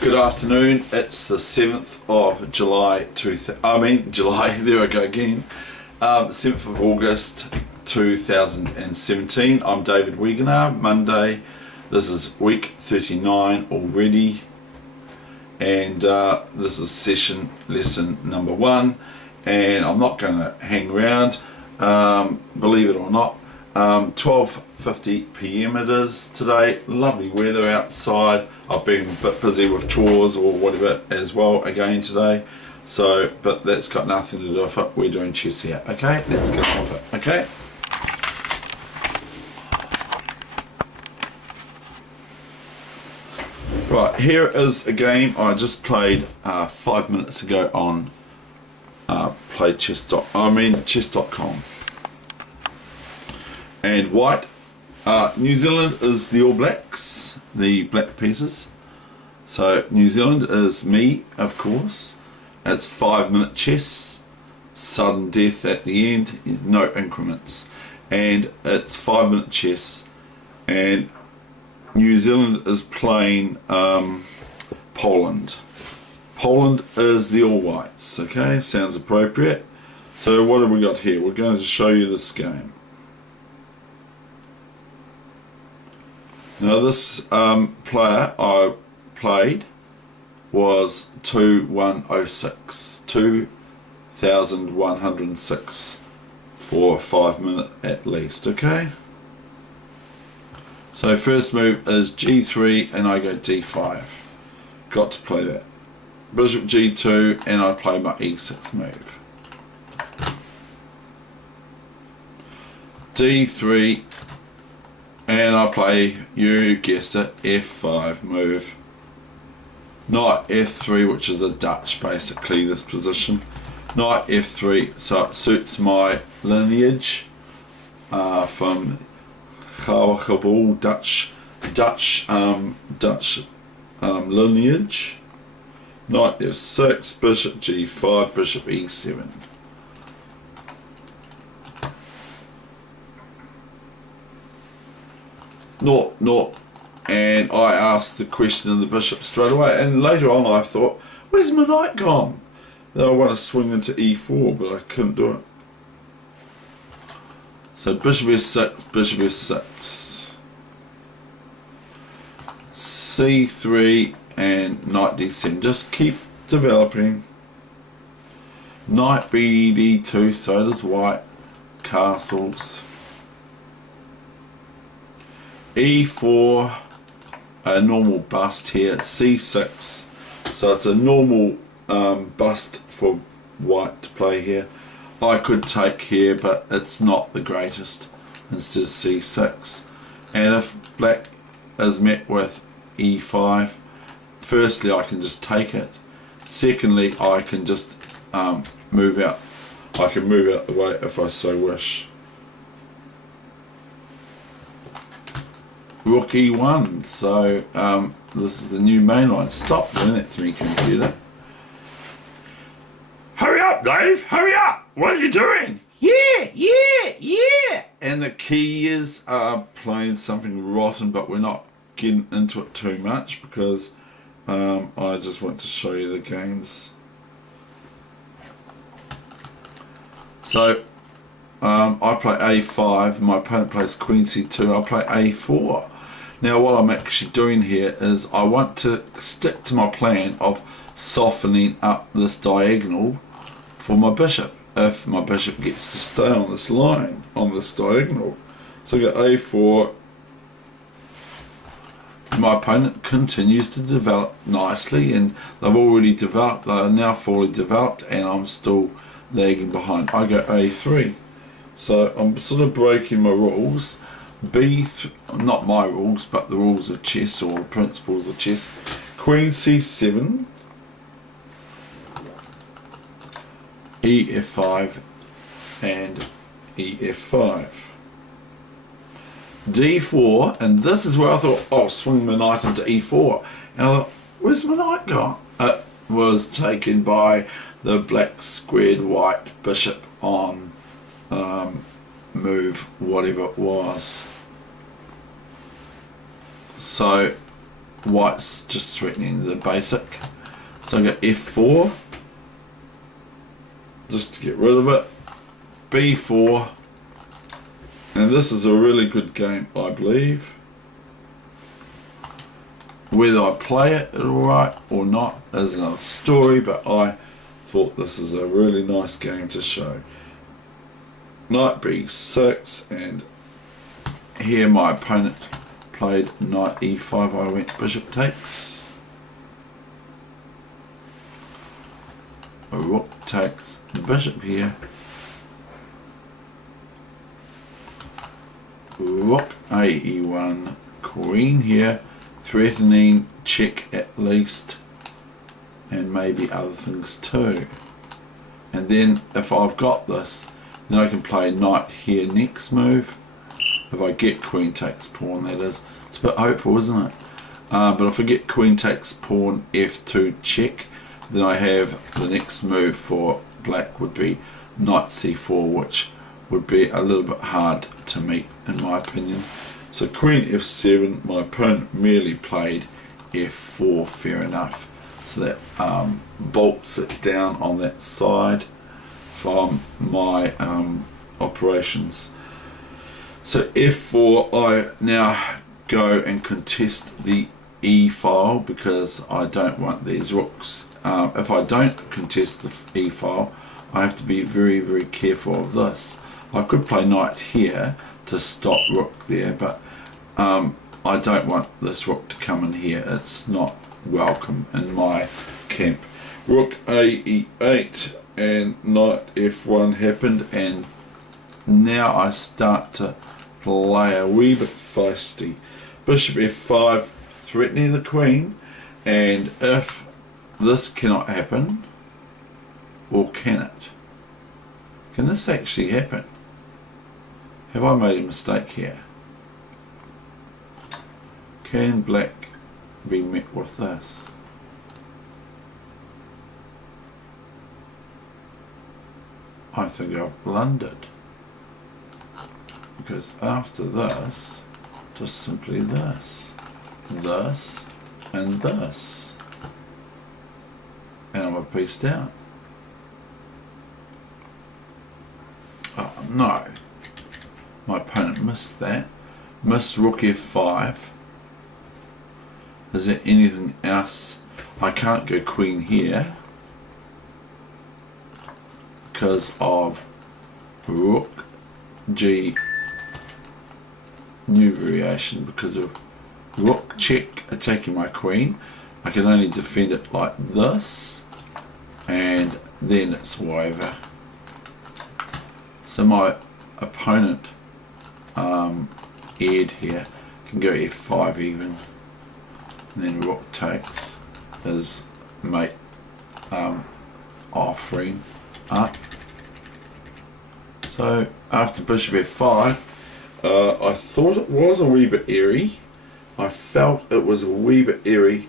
Good afternoon. It's the 7th of July. There I go again. 7th of August 2017. I'm David Weegenaar. Monday. This is week 39 already, and this is lesson number 1. And I'm not going to hang around. Believe it or not. 12:50 p.m. it is today. Lovely weather outside. I've been a bit busy with chores or whatever as well again today. So, but that's got nothing to do with it. We're doing chess here. Okay, let's get on with it. Okay. Right, here is a game I just played 5 minutes ago on chess.com. And white, New Zealand is the All Blacks, the black pieces. So New Zealand is me, of course. It's 5-minute chess, sudden death at the end, no increments. And it's 5-minute chess, and New Zealand is playing Poland. Poland is the All Whites, okay, sounds appropriate. So what have we got here? We're going to show you this game. Now this player I played was 2106, 2106 for 5 minutes at least, okay? So first move is G3 and I go D5. Got to play that. Bishop G2 and I play my E6 move. D3 and I play, you guessed it, F5 move. Knight F3, which is a Dutch basically, this position. Knight F3, so it suits my lineage from Goliath, Dutch lineage. Knight F6, Bishop G5, Bishop E7. Naught, and I asked the question of the bishop straight away, and later on I thought, where's my knight gone? Then I want to swing into E4, but I couldn't do it. So bishop F6, bishop F6, C3 and knight D7, just keep developing. Knight BD2, so does white, castles. E4, a normal bust here. C6, so it's a normal bust for white to play here. I could take here, but it's not the greatest, instead of C6. And if black is met with E5, firstly I can just take it. Secondly, I can just move out. I can move out the way if I so wish. Rook E1, so this is the new mainline. Stop doing that to me, computer. Hurry up, Dave, hurry up! What are you doing? Yeah! And the key is playing something rotten, but we're not getting into it too much because I just want to show you the games. So I play A5, my opponent plays Queen C2, I play A4. Now what I'm actually doing here is I want to stick to my plan of softening up this diagonal for my bishop, if my bishop gets to stay on this line, on this diagonal. So I got A4, my opponent continues to develop nicely, and they've already developed, they are now fully developed, and I'm still lagging behind. I go A3. So I'm sort of breaking my rules. Not my rules, but the rules of chess, or principles of chess. Queen C7, EF5 and EF5. D4, and this is where I thought, oh, swing my knight into E4. And I thought, where's my knight gone? It was taken by the black squared white bishop on move, whatever it was. So white's just threatening the basic. So I got f4, just to get rid of it, b4, and this is a really good game, I believe. Whether I play it right or not is another story, but I thought this is a really nice game to show. Knight b6, and here my opponent played knight e5, I went bishop takes. A rook takes the bishop here. Rook a e1, queen here, threatening check at least, and maybe other things too. And then if I've got this, then I can play knight here next move. If I get queen takes pawn, that is. It's a bit hopeful, isn't it? But if I get queen takes pawn f2 check, then I have the next move for black would be knight c4, which would be a little bit hard to meet in my opinion. So queen f7, my opponent merely played f4, fair enough. So that bolts it down on that side from my operations. So f4, I now go and contest the e file because I don't want these rooks. If I don't contest the e file, I have to be very, very careful of this. I could play knight here to stop rook there, but I don't want this rook to come in here. It's not welcome in my camp. Rook a e8 and knight f1 happened, and now I start to play a wee bit feisty. Bishop f5 threatening the queen, and if this cannot happen, or can it? Can this actually happen? Have I made a mistake here? Can black be met with this? I think I've blundered, because after this, just simply this, and this, and I'm a piece down. Oh no, my opponent missed that. Missed rook f5. Is there anything else? I can't go queen here because of rook g, new variation, because of rook check attacking my queen. I can only defend it like this, and then it's over. So my opponent aired here, can go f5 even, and then rook takes his mate offering up. So after bishop f5, I thought it was a wee bit airy. I felt it was a wee bit airy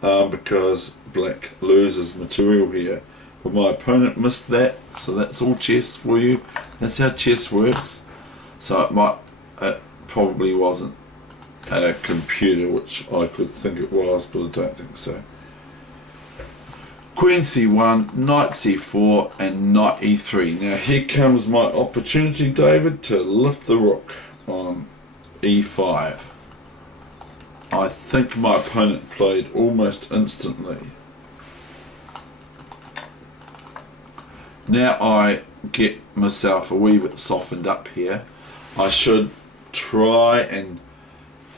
because black loses material here. But my opponent missed that, so that's all chess for you. That's how chess works. So it probably wasn't a computer, which I could think it was, but I don't think so. Queen c1, knight c4, and knight e3. Now here comes my opportunity, David, to lift the rook on e5. I think my opponent played almost instantly. Now I get myself a wee bit softened up here. I should try, and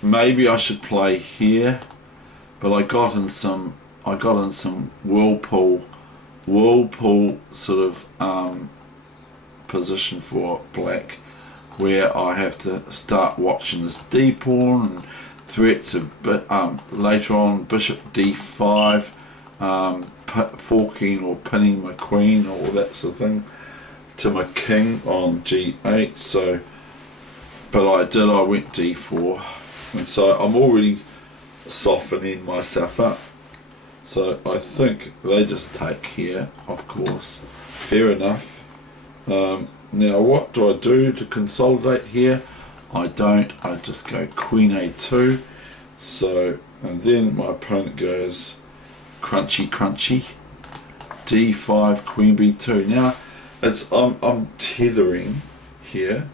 maybe I should play here, but I got in some whirlpool sort of position for black, where I have to start watching this d pawn and threats a bit later on bishop d5, forking or pinning my queen or that sort of thing to my king on g8. So but I went d4, and so I'm already softening myself up. So I think they just take here, of course, fair enough. Now what do I do to consolidate here? I don't, I just go queen a2. So And then my opponent goes crunchy, d5, queen b2. Now it's I'm tethering here.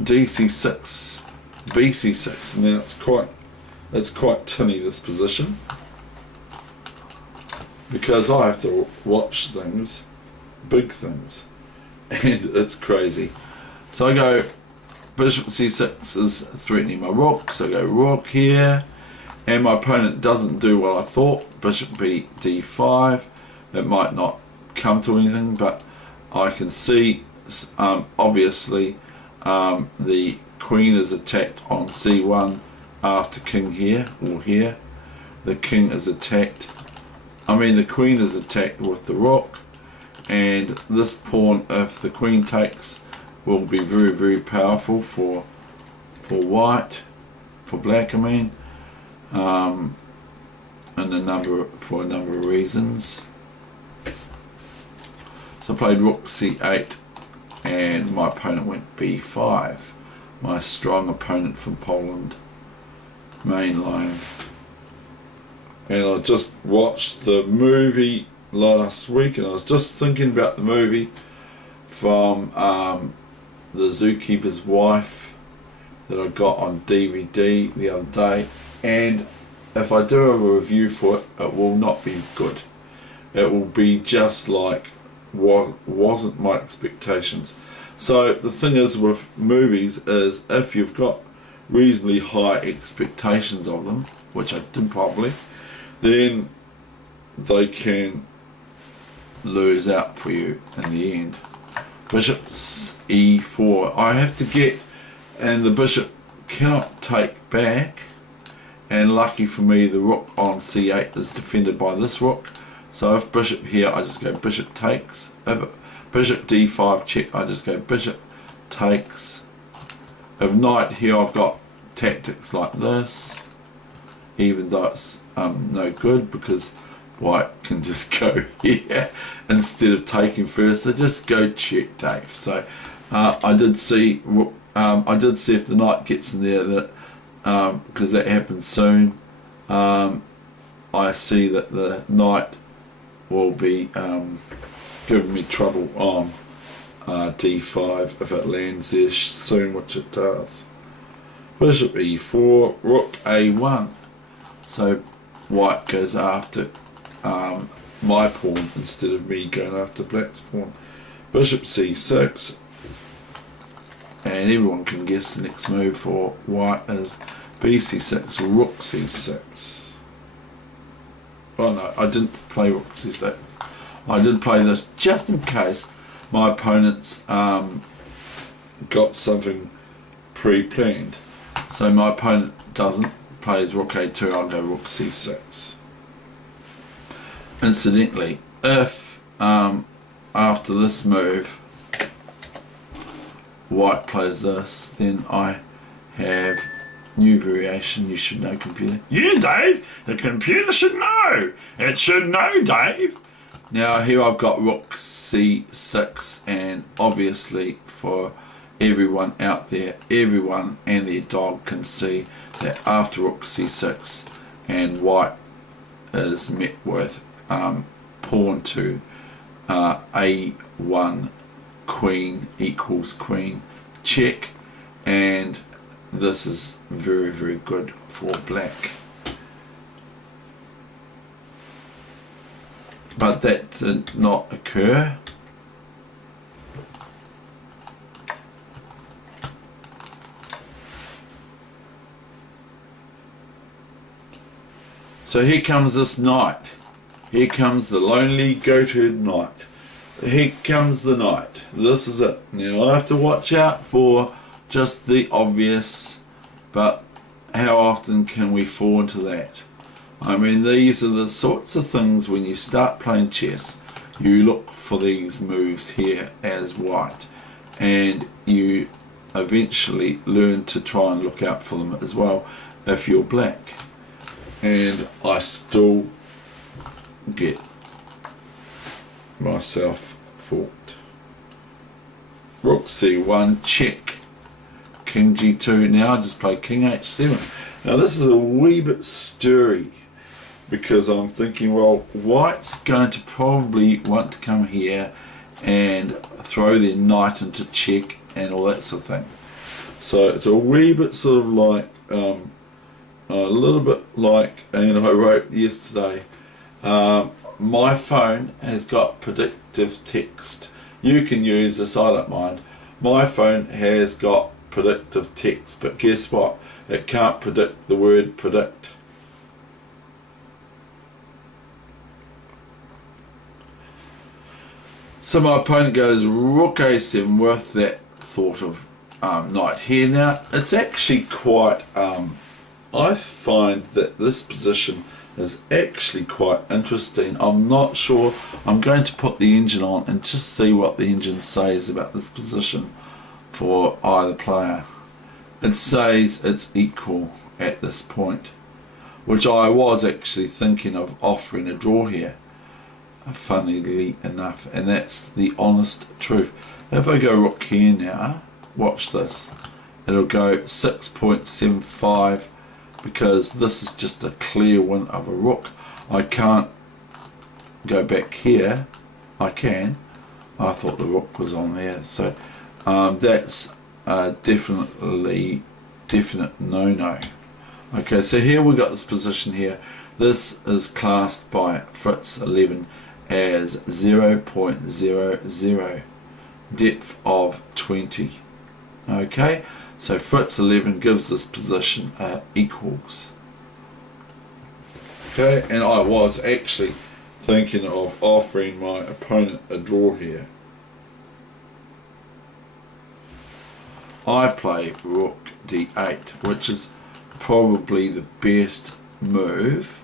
dc6, bc6. Now it's quite tinny, this position, because I have to watch things, big things, and it's crazy. So I go bishop c6 is threatening my rook, so I go rook here, and my opponent doesn't do what I thought. Bishop b d5. It might not come to anything, but I can see obviously the queen is attacked on c1 after king here, or here. The king is attacked, the queen is attacked with the rook, and this pawn, if the queen takes, will be very, very powerful for white, for black, and for a number of reasons. So I played rook c8, and my opponent went b5. My strong opponent from Poland, mainline. And I just watched the movie last week, and I was just thinking about the movie from The Zookeeper's Wife that I got on DVD the other day, and if I do a review for it, it will not be good. It will be just like what wasn't my expectations. So the thing is with movies is, if you've got reasonably high expectations of them, which I did probably, then they can lose out for you in the end. Bishop e4. I have to get, and the bishop cannot take back, and lucky for me the rook on c8 is defended by this rook. So if bishop here, I just go bishop takes. If bishop d5 check, I just go bishop takes. If knight here, I've got tactics like this, even though it's no good, because white can just go here instead of taking first. They just go check, Dave. So I did see if the knight gets in there, that because that happens soon. I see that the knight will be giving me trouble on d5 if it lands there soon, which it does. Bishop e4, rook a1. So white goes after my pawn instead of me going after black's pawn. Bishop c6, and everyone can guess the next move for white is bc6, rook c6. Oh no, I didn't play rook c6. I did play this just in case my opponent's got something pre-planned. So my opponent doesn't, plays rook a2, I'll go rook c6. Incidentally, if after this move white plays this, then I have new variation. You should know, computer. Yeah, Dave, the computer should know. It should know, Dave. Now here I've got rook c6, and obviously for everyone out there, everyone and their dog can see that after rook c6 and white is met with pawn to a1, queen equals queen, check, and this is very, very good for black. But that did not occur. So here comes this knight. Here comes the lonely goated knight. Here comes the knight. This is it. Now I have to watch out for just the obvious, but how often can we fall into that? I mean, these are the sorts of things when you start playing chess, you look for these moves here as white, and you eventually learn to try and look out for them as well if you're black. And I still get myself forked. Rook c1, check. king g2. Now I just play king h7. Now this is a wee bit stirry, because I'm thinking, well, white's going to probably want to come here and throw their knight into check and all that sort of thing. So it's a wee bit sort of like, a little bit like, and I wrote yesterday, my phone has got predictive text. You can use this, I don't mind. My phone has got predictive text, but guess what? It can't predict the word predict. So my opponent goes rook a7 with that thought of knight here. Now it's actually quite, I find that this position is actually quite interesting. I'm not sure. I'm going to put the engine on and just see what the engine says about this position for either player. It says it's equal at this point, which I was actually thinking of offering a draw here, funnily enough, and that's the honest truth. If I go rook here now, watch this, it'll go 6.75, because this is just a clear win of a rook. I can't go back here. I can. I thought the rook was on there, so that's definite no-no. Okay, so here we got this position here. This is classed by BlitZ11 as 0.00, depth of 20. Okay, so BlitZ11 gives this position equals. Okay, and I was actually thinking of offering my opponent a draw here. I play rook d8, which is probably the best move,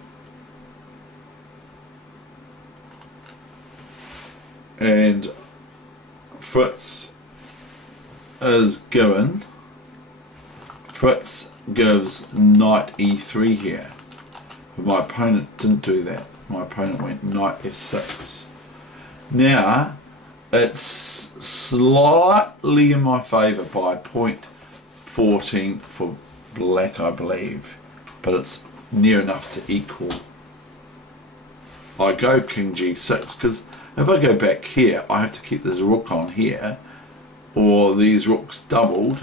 and BlitZ gives knight e3 here, but my opponent didn't do that. My opponent went knight f6. Now it's slightly in my favour by 0.14 for black, I believe, but it's near enough to equal. I go king g6, because if I go back here I have to keep this rook on here, or these rooks doubled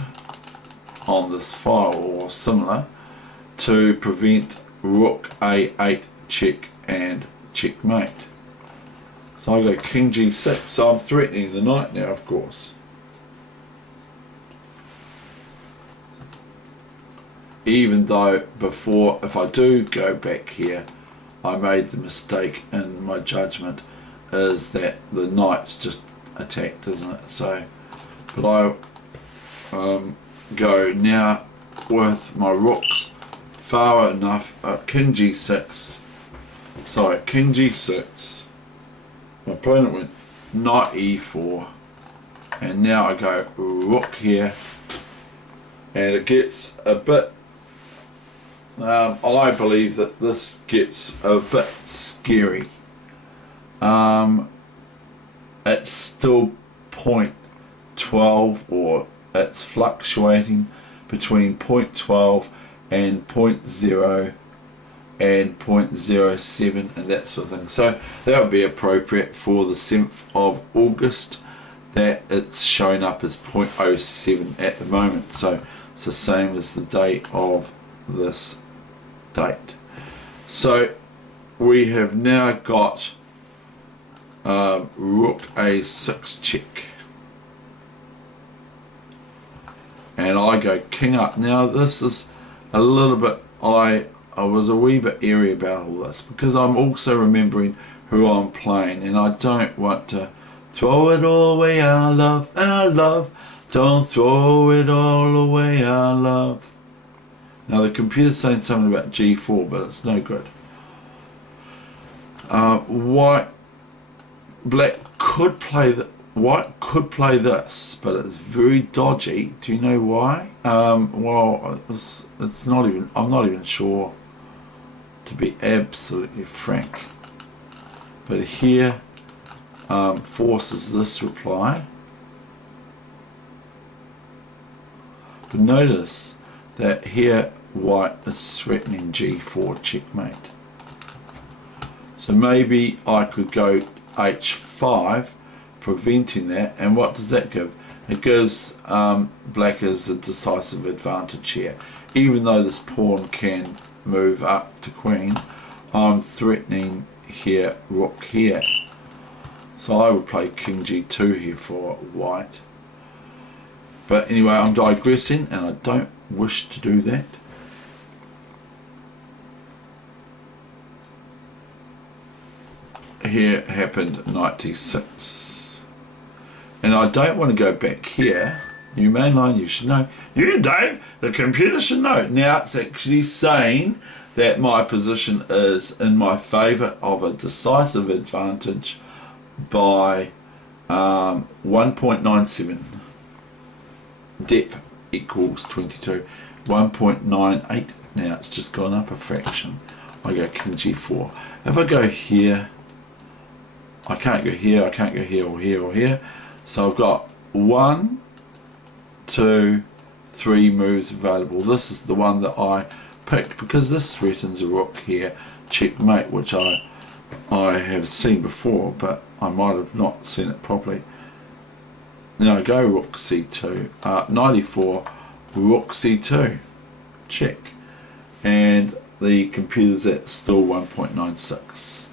on this file or similar, to prevent rook a8 check and checkmate. So I go king g6, so I'm threatening the knight now, of course. Even though before, if I do go back here, I made the mistake in my judgment, is that the knight's just attacked, isn't it? So, but I go now with my rooks far enough, king g6, sorry, king g6, my opponent went knight e4, and now I go rook here, and it gets a bit, I believe that this gets a bit scary. It's still 0.12, or it's fluctuating between 0.12 and 0.0 and 0.07 and that sort of thing. So that would be appropriate for the 7th of August, that it's showing up as 0.07 at the moment. So it's the same as the date of this date. So we have now got rook a6 check, and I go king up. Now this is a little bit, I was a wee bit airy about all this, because I'm also remembering who I'm playing, and I don't want to throw it all away, our love, don't throw it all away, our love. Now the computer's saying something about g4, but it's no good. Black could play white could play this, but it's very dodgy. Do you know why? Well, it's not even, I'm not even sure, to be absolutely frank. But here forces this reply. But notice that here white is threatening g4 checkmate. So maybe I could go h5, preventing that, and what does that give? It gives black as a decisive advantage here. Even though this pawn can move up to queen, I'm threatening here rook here. So I would play king g2 here for white. But anyway, I'm digressing and I don't wish to do that. Here happened knight d6. And I don't want to go back here. New main line, you should know. You don't, the computer should know. Now it's actually saying that my position is in my favour of a decisive advantage by 1.97. Depth equals 22. 1.98. Now it's just gone up a fraction. I go king g4. If I go here, I can't go here, I can't go here or here or here. So I've got 1, 2, 3 moves available. This is the one that I picked because this threatens a rook here, checkmate, which I have seen before, but I might have not seen it properly. Now I go rook c2, 94, rook c2, check, and the computer's at still 1.96.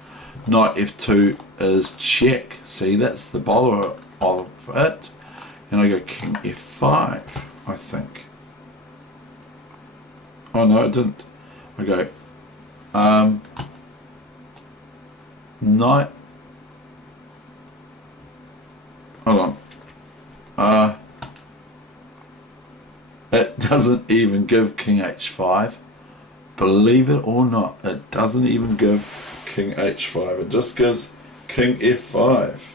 Knight f2 is check. See, that's the bother of it. And I go king f5, I think. Oh no, I didn't. I go knight. Hold on. It doesn't even give king h5. Believe it or not, it doesn't even give king h5. It just gives king f5.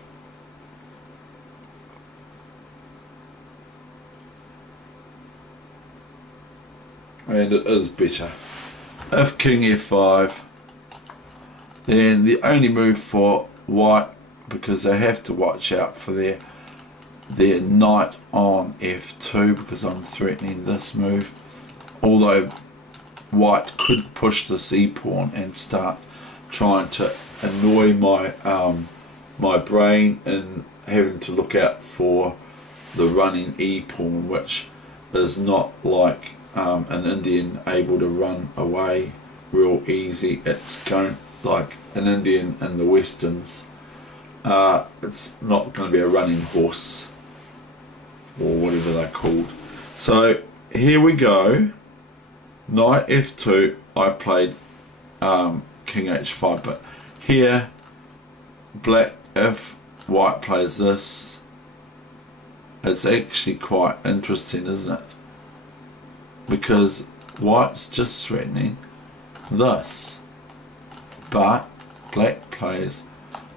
And it is better. If king f5, then the only move for white, because they have to watch out for their knight on f2, because I'm threatening this move, although white could push this e-pawn and start trying to annoy my brain in having to look out for the running e-pawn, which is not like an Indian able to run away real easy. It's going like an Indian in the westerns. It's not going to be a running horse or whatever they're called. So here we go. Knight f2. I played king h5, but here black, if white plays this, it's actually quite interesting, isn't it? Because white's just threatening this, but black plays,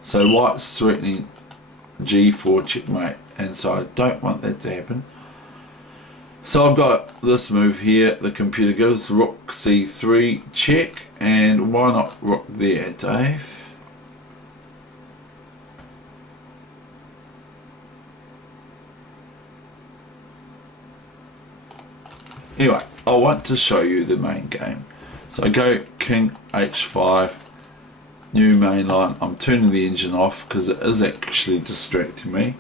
so white's threatening g4 checkmate, and so I don't want that to happen. So I've got this move here. The computer gives rook c3 check, and why not rook there, Dave? Anyway, I want to show you the main game. So I go king h5, new main line. I'm turning the engine off because it is actually distracting me.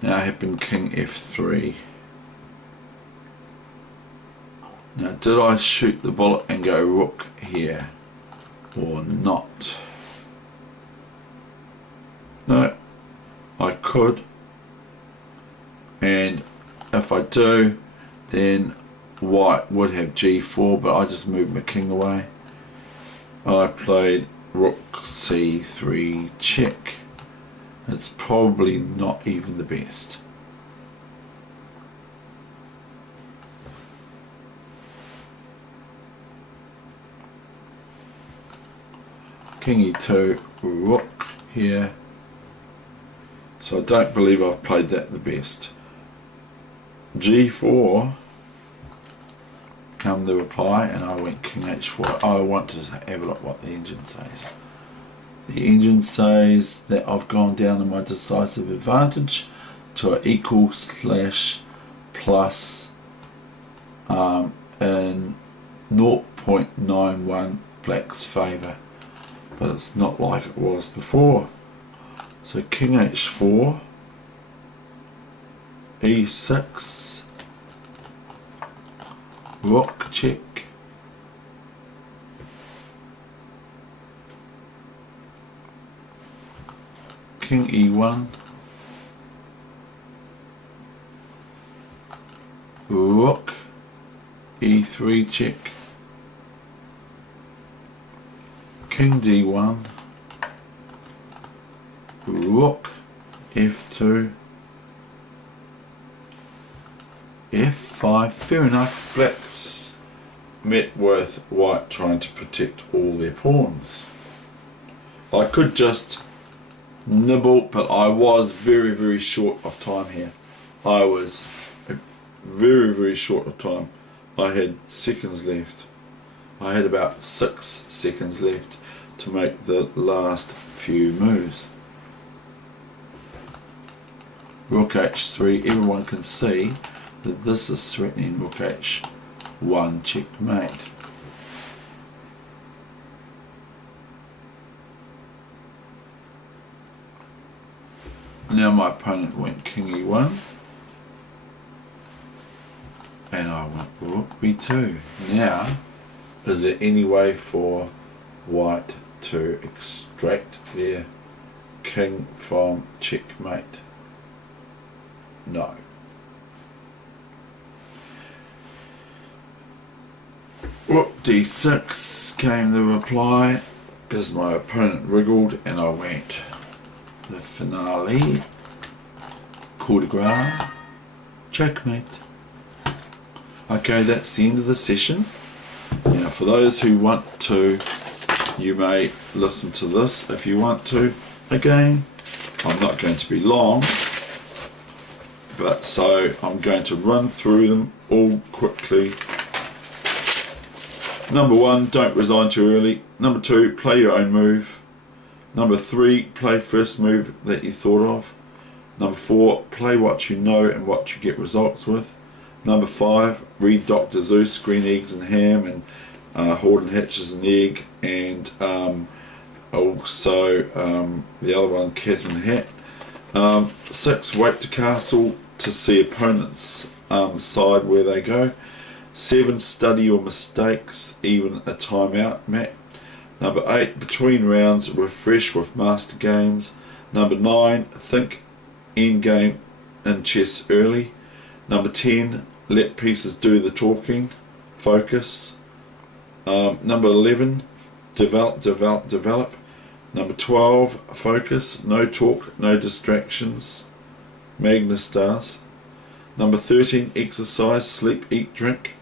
Now happened king f3. Now did I shoot the bullet and go rook here or not? No, I could, and if I do, then white would have g4, but I just moved my king away. I played rook c3 check. It's probably not even the best. King e2, rook here. So I don't believe I've played that the best. G4 come the reply, and I went King H4. I want to have a look what the engine says. The engine says that I've gone down in my decisive advantage to an equal / plus in 0.91 black's favour, but it's not like it was before. So King H4, E6, Rook check, King E1, Rook E3 check, King D1, Rook F2, F5. Fair enough, black's met with white trying to protect all their pawns. I could just nibble, but I was very short of time here. I was very short of time. I had seconds left. I had about 6 seconds left to make the last few moves. Rook H3, everyone can see that this is threatening Rook H1 checkmate. Now my opponent went King E1 and I went Rook B2. Now, is there any way for white to extract their king from checkmate? No. Rook D6 came the reply as my opponent wriggled, and I went the finale, coup de grace, checkmate. Okay, that's the end of the session. Now for those who want to, you may listen to this if you want to. Again, I'm not going to be long, but so I'm going to run through them all quickly. Number 1, don't resign too early. Number 2, play your own move. Number 3, play first move that you thought of. Number 4, play what you know and what you get results with. Number 5, read Dr. Zeus, green eggs and ham, and Horden hatches an egg, and also the other one, cat in the hat. 6, wait to castle to see opponents' side where they go. 7, study your mistakes, even a timeout mat. Number 8, between rounds, refresh with master games. Number 9, think endgame in chess early. Number 10, let pieces do the talking, focus. Number 11, develop. Number 12, focus, no talk, no distractions, Magnus stars. Number 13, exercise, sleep, eat, drink,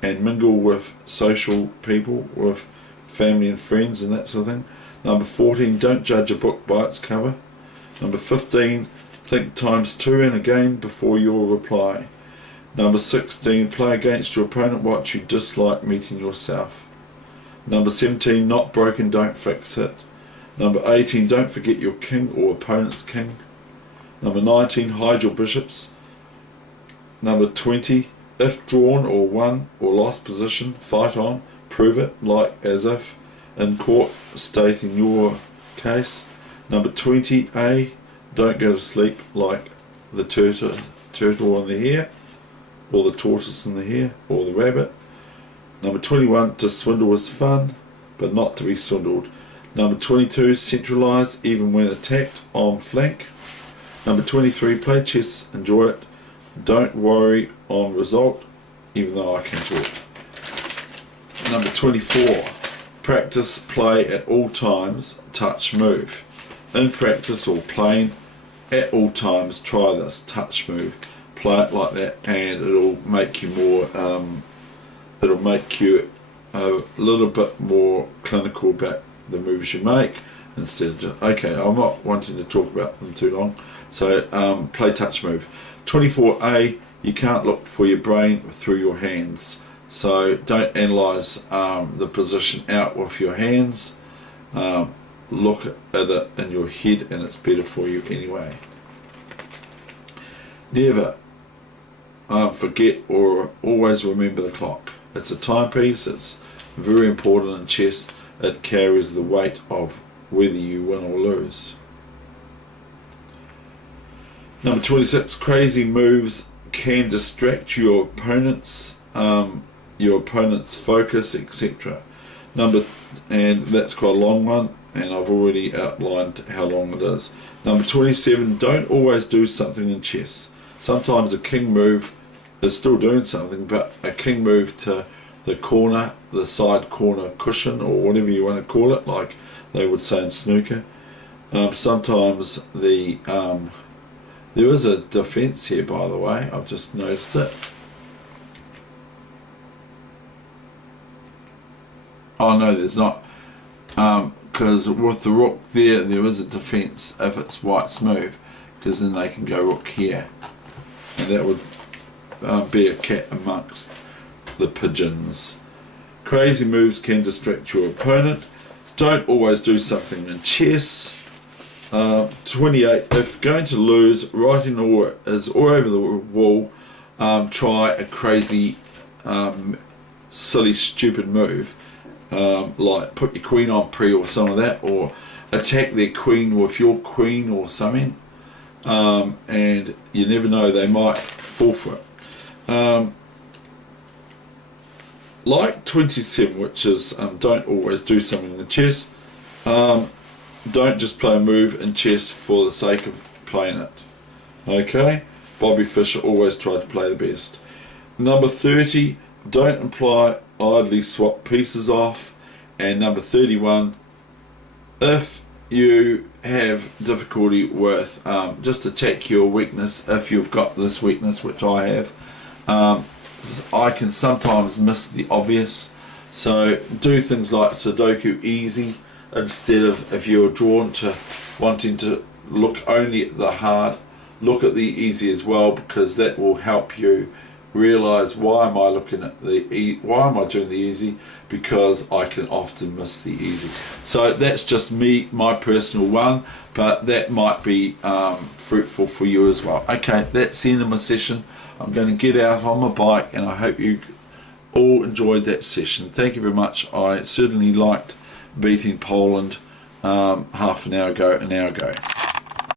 and mingle with social people, with family and friends and that sort of thing. Number 14, don't judge a book by its cover. Number 15, think ×2 and again before your reply. Number 16, play against your opponent what you dislike meeting yourself. Number 17, not broken, don't fix it. Number 18, don't forget your king or opponent's king. Number 19, hide your bishops. Number 20, if drawn or won or lost position, fight on, prove it, like as if in court stating your case. Number 20A, don't go to sleep like the turtle in the hare, or the tortoise in the hare, or the rabbit. Number 21, to swindle is fun, but not to be swindled. Number 22, centralise even when attacked on flank. Number 23, play chess, enjoy it. Don't worry on result, even though I can talk. Number 24, practice play at all times, touch move. In practice or playing, at all times try this touch move. Play it like that, and it'll make you more, it'll make you a little bit more clinical about the moves you make, instead of just, okay, I'm not wanting to talk about them too long, so play touch move. 24A, You can't look for your brain through your hands. So don't analyse the position out with your hands. Look at it in your head, and it's better for you anyway. Never forget or always remember the clock. It's a timepiece. It's very important in chess. It carries the weight of whether you win or lose. Number 26, crazy moves can distract your opponent's focus, etc. And that's quite a long one, and I've already outlined how long it is. Number 27, don't always do something in chess. Sometimes a king move is still doing something, but a king move to the corner, the side corner cushion, or whatever you want to call it, like they would say in snooker. Sometimes there is a defence here, by the way. I've just noticed it. Oh no, there's not, because with the rook there is a defence if it's white's move, because then they can go rook here, and that would be a cat amongst the pigeons. Crazy moves can distract your opponent. Don't always do something in chess. 28, if going to lose, writing is all over the wall, try a crazy, silly, stupid move. Like put your queen on pre or some of that, or attack their queen with your queen or something, and you never know, they might fall for it. Like 27, which is don't always do something in chess. Don't just play a move in chess for the sake of playing it. Okay, Bobby Fischer always tried to play the best. Number 30, don't idly swap pieces off. And number 31, if you have difficulty with just attack your weakness, if you've got this weakness, which I have, I can sometimes miss the obvious, so do things like Sudoku easy instead of, if you're drawn to wanting to look only at the hard, look at the easy as well, because that will help you realize why am I doing the easy, because I can often miss the easy. So that's just me, my personal one, but that might be fruitful for you as well. Okay, that's the end of my session. I'm going to get out on my bike, and I hope you all enjoyed that session. Thank you very much. I certainly liked beating Poland half an hour ago,